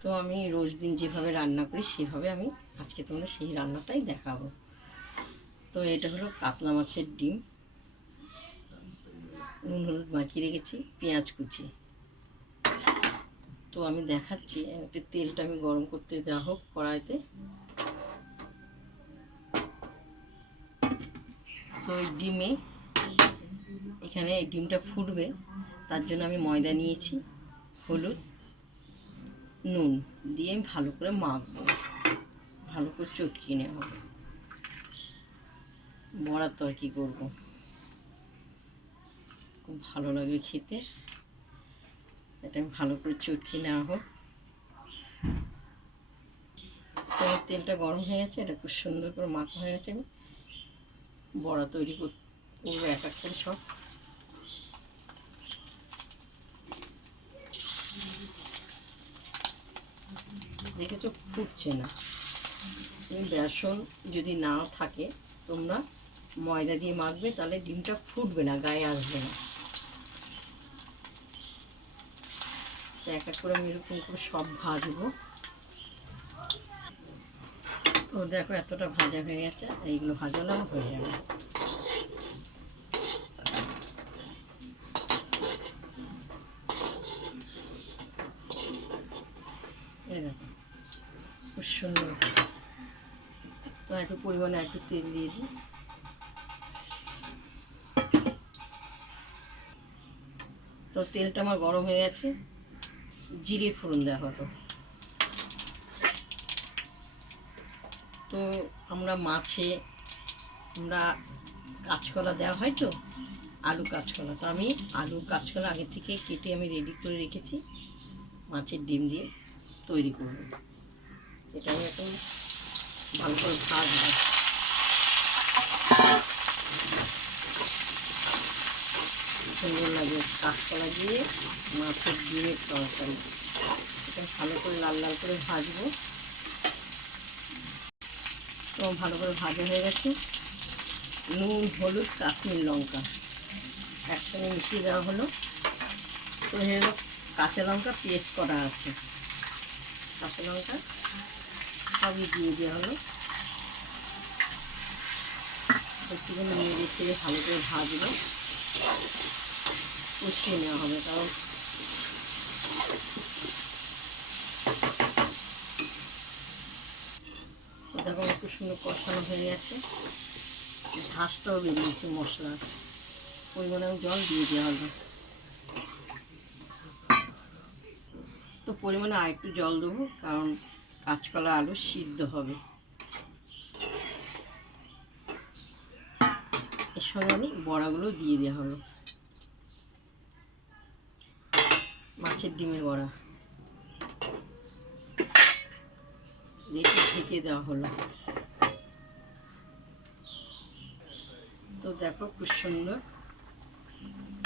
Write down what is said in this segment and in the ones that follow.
তো আমি রোজ দিন যেভাবে রান্না করি সেভাবে আমি আজকে তোমাদের সেই রান্নাটাই দেখাবো। তো এটা হলো কাতলা মাছের ডিম, নুন হলুদ মাখিয়ে রেখেছি, পেঁয়াজ কুচি। তো আমি দেখাচ্ছি, একটু তেলটা আমি গরম করতে দেওয়া হোক কড়াইতে। তো ওই ডিমে, এখানে এই ডিমটা ফুটবে, তার জন্য আমি ময়দা নিয়েছি, হলুদ, নুন দিয়ে আমি ভালো করে মাখবো, ভালো করে চটকিয়ে নেওয়া হবে। বড়ার তরকারি করবো, খুব ভালো লাগবে খেতে। এটা আমি ভালো করে চটকিয়ে নেওয়া হোক। তো তেলটা গরম হয়ে গেছে, এটা খুব সুন্দর করে মাখা হয়ে গেছে। আমি বড়া তৈরি করবো এক এক করে সব। দেখেছো ফুটছে না। বেসন যদি না থাকে তোমরা ময়দা দিয়ে মাখবে, তাহলে ডিমটা ফুটবে না, গায়ে আসবে না। তো এক এক করে আমি এরকম করে সব ভাজবো। তো দেখো এতটা ভাজা হয়ে গেছে, এইগুলো ভাজালেও হয়ে যাবে। এই দেখো খুব সুন্দর। তো একটু পরিমাণে একটু তেল দিয়ে দিই। তো তেলটা আমার গরম হয়ে গেছে, জিরে ফোড়ন দেওয়া হলো। তো আমরা মাছে আমরা কাঁচকলা দেওয়া হয়, তো আলু কাঁচকলা, তো আমি আলু কাঁচকলা আগে থেকে কেটে আমি রেডি করে রেখেছি, মাছের ডিম দিয়ে তৈরি করব। এটা আমি এখন ভালো করে ভাজবো। সুন্দর লাগে কাঁচকলা দিয়ে মাছের ডিমের তরকারি। এটা ভালো করে লাল লাল করে ভাজবো। তো ভালো করে ভাজা হয়ে গেছে। নুন, হলুদ, কাশ্মীর লঙ্কা একসঙ্গে মিশিয়ে দেওয়া হলো। তো হলো কাঁচা লঙ্কা পেস্ট করা আছে, কাঁচা লঙ্কা সবই দিয়ে দেওয়া হলো। একটুখানি নেড়ে চেড়ে ভালো করে ভাজবো, কষিয়ে নেওয়া হবে। কারণ দেখো একটু সুন্দর কষানো হয়ে গেছে, ঝাঁসটাও বেরিয়েছে মশলা, পরিমাণে আমি জল দিয়ে দেওয়া হলো। তো পরিমাণে আর একটু জল দেবো, কারণ কাঁচকলা আলু সিদ্ধ হবে। এর সঙ্গে আমি বড়াগুলো দিয়ে দেওয়া হলো, মাছের ডিমের বড়া দেখে ঢেকে দেওয়া হলো। তো দেখো খুব সুন্দর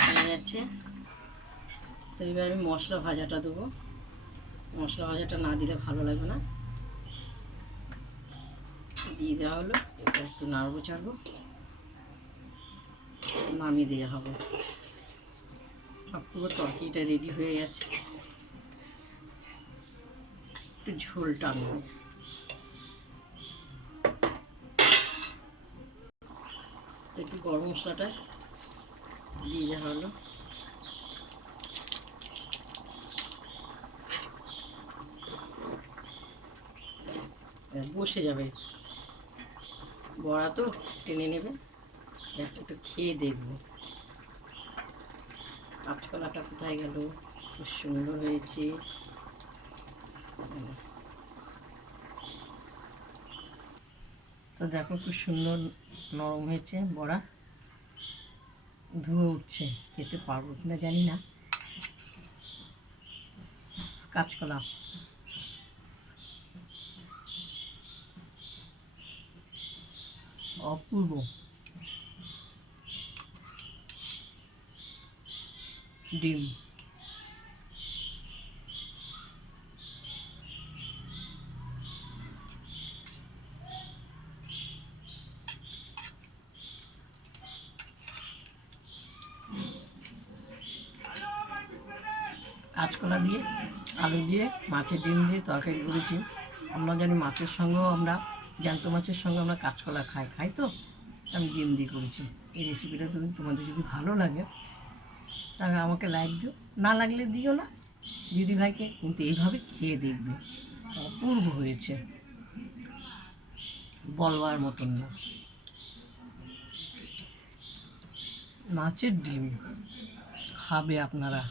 হয়ে যাচ্ছে। তো এবার আমি মশলা ভাজাটা দেবো, মশলা ভাজাটা না দিলে ভালো লাগবে না। দিয়ে দেওয়া হলো, এটা একটু নাড়বো চাড়বো, নামিয়ে দেওয়া হবে। আর পুরো তরকারিটা রেডি হয়ে গেছে, একটু ঝোল টানবে। একটু গরম মশলাটা দিয়ে দেওয়া হলো। বসে যাবে, বড়া তো টেনে নেবে। একটু খেয়ে দেখবো কাঁচকলাটা কোথায় গেল, খুব সুন্দর হয়েছে। তো দেখো খুব সুন্দর নরম হয়েছে বড়া, ধুয়ে উঠছে। খেতে পারবো কিনা জানি না। কাঁচকলা অপূর্ব। ডিম কাঁচকলা দিয়ে আলু দিয়ে মাছের ডিম দিয়ে তরকারি করেছি। আমরা জানি মাছের সঙ্গেও আমরা জ্যান্ত মাছের সঙ্গে আমরা কাঁচকলা খাই তো, আমি ডিম দিয়ে করেছি। এই রেসিপিটা যদি তোমাদের যদি ভালো লাগে তাহলে আমাকে লাইক দিও, না লাগলে দিও না দিদিভাইকে, কিন্তু এইভাবে খেয়ে দেখবে, অপূর্ব হয়েছে, বলবার মতন না। মাছের ডিম খাবে আপনারা।